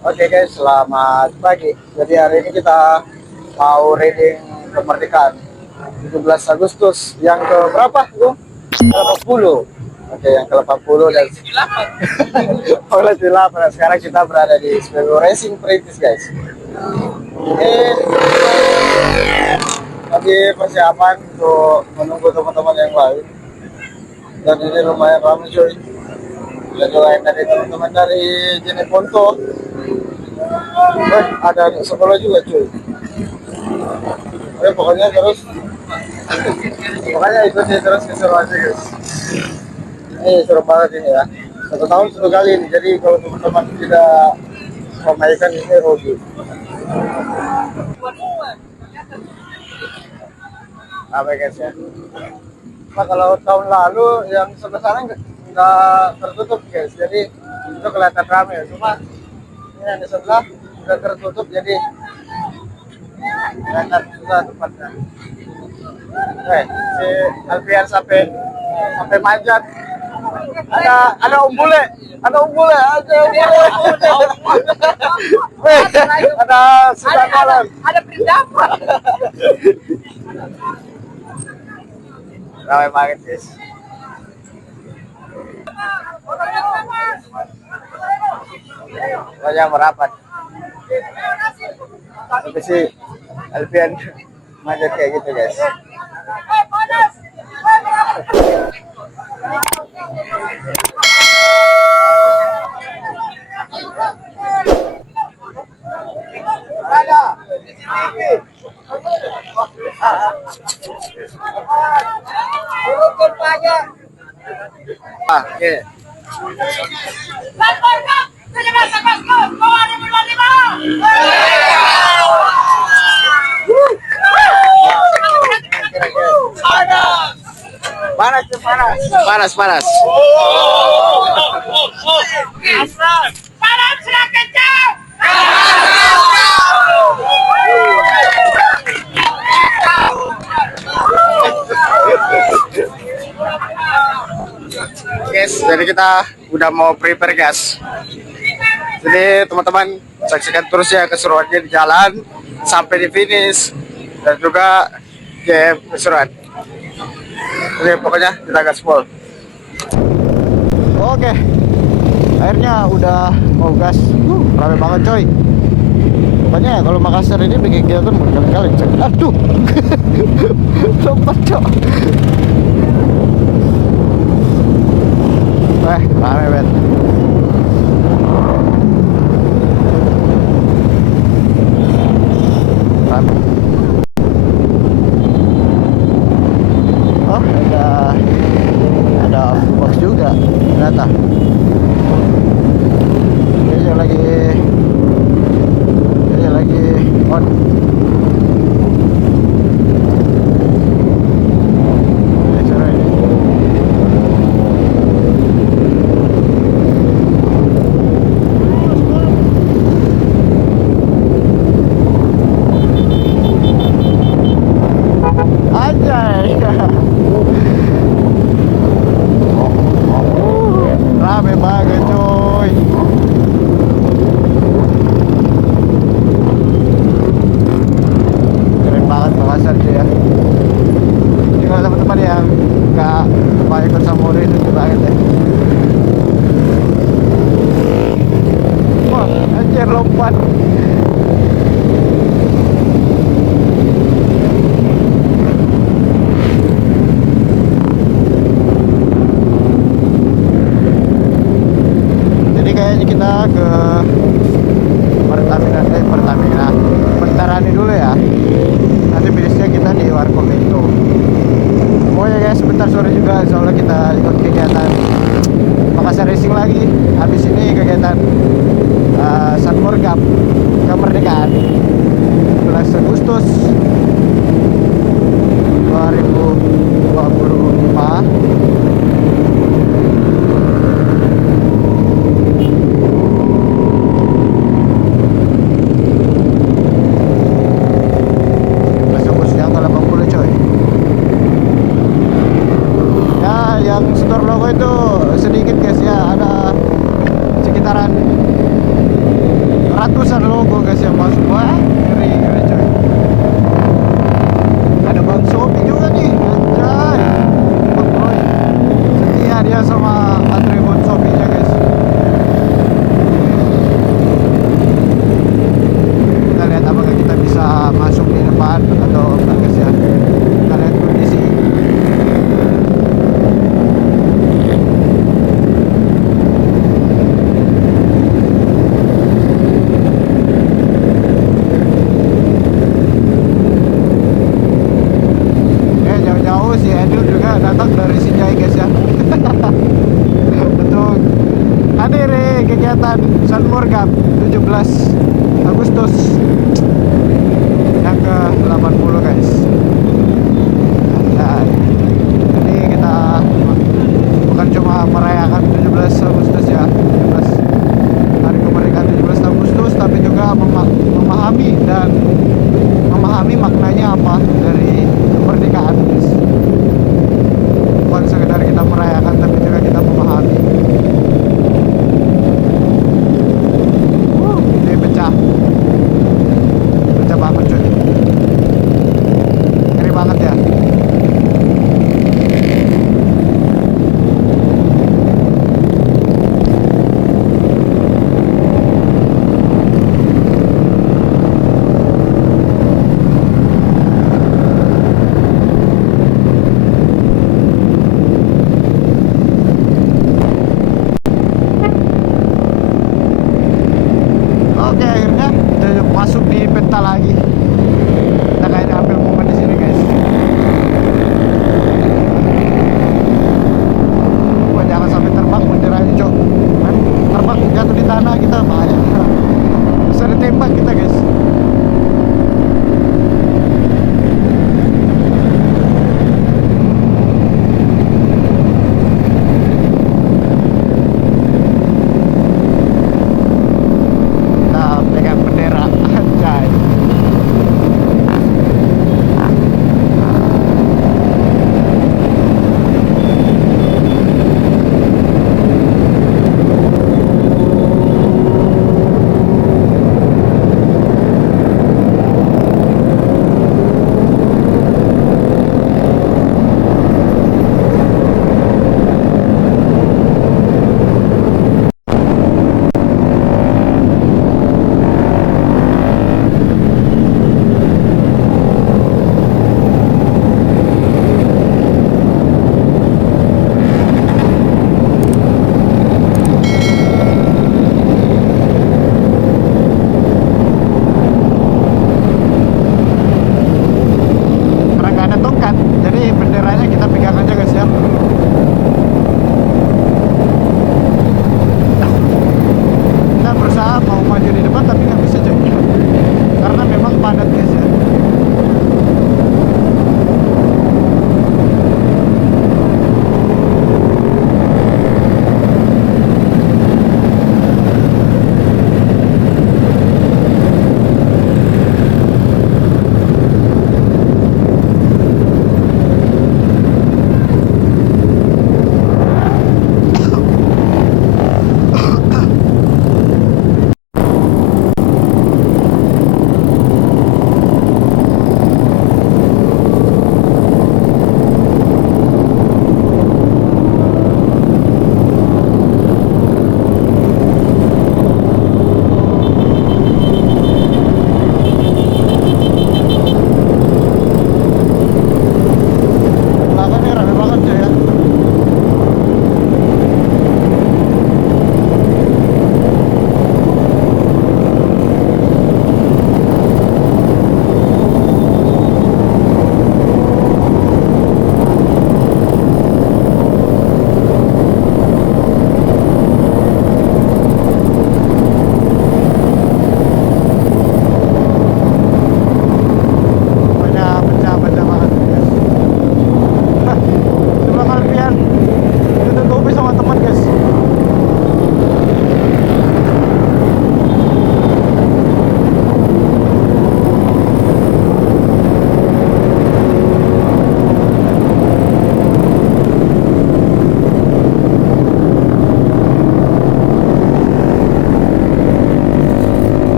Oke guys, selamat pagi. Jadi hari ini kita mau reading kemerdekaan 17 Agustus yang ke berapa? Bung? Ke-80. Oke, yang ke-80 dan oleh 8. Sekarang kita berada di Spelu Racing Perintis guys. Ini lagi persiapan untuk menunggu teman-teman yang lain. Dan ini lumayan ramai cuy. Dan juga yang dari teman-teman dari Jeneponto. Ada sekolah juga cuy. Pokoknya ikuti terus keseruannya guys. Ini seru banget ini ya. 1 tahun 1 kali ini. Jadi kalau teman-teman tidak memainkan ini rugi. Apa guys ya? Nah, kalau tahun lalu yang sebelah sana nggak tertutup guys. Jadi itu kelihatan ramai. Cuma ini yang di sebelah udah tertutup jadi kelihatan susah tempatnya. Si Alfian sampai manjat. Ada umbule aja umbule. Ada sudah malam. Ada pendapat. Ramai banget guys. Banyak merapat. Tapi si Alfian manjat kayak gitu guys. Oke. Panas. Panas sudah kencang. Guys, jadi kita udah mau prepare guys. Jadi teman-teman saksikan terus ya keseruannya di jalan sampai di finish dan juga game keseruan. Jadi pokoknya kita gaspol. Oke, akhirnya udah mau gas. Rame banget coy. Pokoknya kalau Makassar ini bikin kegiatan berkali-kali. Aduh, lompat cok. Rame bet. Rame. Oh, ada box juga ternyata. Kayaknya lagi on. Rame banget coy. Keren banget Makassar cuy ya. Ini kalau teman-teman yang nggak mau ikut Samuri itu banget ya. Wah, anjir lompat. Kita ke Pertamina Pentarani dulu ya. Nanti finishnya kita di Warkop itu. Pokoknya guys, sebentar sore juga soalnya kita ikut kegiatan Makassar Racing lagi. Habis ini kegiatan Sunmore Cup kemerdekaan 17 Agustus 2024. Yang store logo itu sedikit guys ya, ada sekitaran kegiatan Sunmur Cup 17 Agustus yang ke-80 guys. Nah, jadi kita bukan cuma merayakan 17 Agustus ya, 17 hari kemerdekaan 17 Agustus, tapi juga memahami maknanya apa dari kemerdekaan guys. Bukan sekedar kita merayakan, tapi juga kita memahami. Ini pecah banget cuy, ngeri banget ya. Oke, akhirnya udah masuk di peta lagi. Kita kayak ambil momen di sini guys. Wah, jangan sampai terbang, mundur aja cok. Kan terbang jatuh di tanah kita bahaya. Bisa ditembak kita guys. Pegang bendera anjay.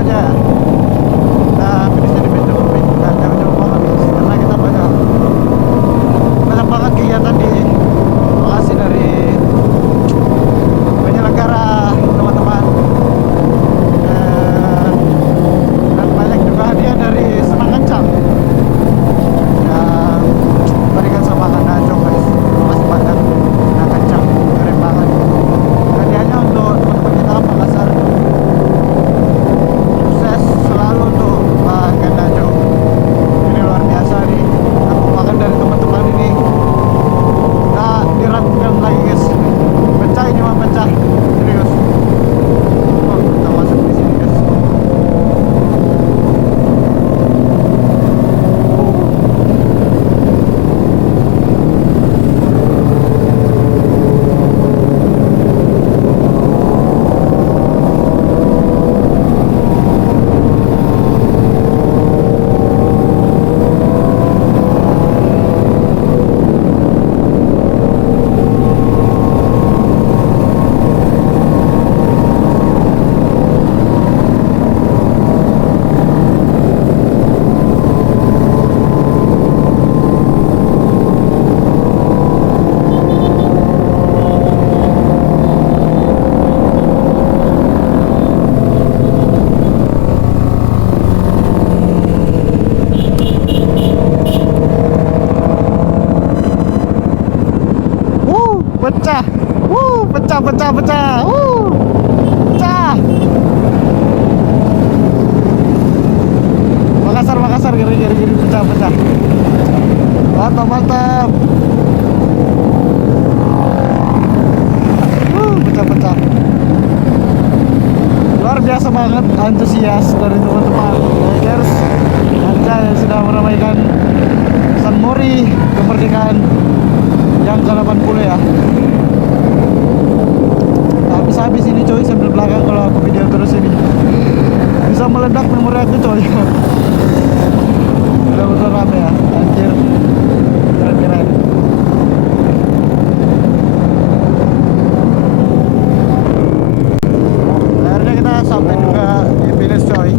aja. Kita finishnya di pintu kopi. Nggak jauh-jauh banget guys, karena kita banyak banget kegiatan di lokasi dari penyelenggara teman-teman. Dan banyak juga hadiah dari Senang Kencang yang berikan sama Kak Najo guys. Makasih banyak Senang Kencang, keren banget. Hadiahnya untuk teman-teman kita Makassar. Sukses selalu untuk Kak Najo. Ini luar biasa nih. Aku makan dari teman-teman ini. Nah, dirapikan lagi guys. Pecah ini mah pecah. Serius. Oh, kita masuk di sini guys. Pecah. Pecah, pecah, pecah. Pecah. Makassar, Makassar, gini, pecah, pecah. Mantap, mantap. Pecah, pecah. Luar biasa banget antusias dari teman-teman bikers yang sudah meramaikan San Mori kemerdekaan yang ke-80 ya. Habis ini coy, sambil belakang kalau aku video terus ini bisa meledak memori aku coy. Udah betul rame ya, anjir. Keren-keren. Akhirnya kita sampai juga di finish coy.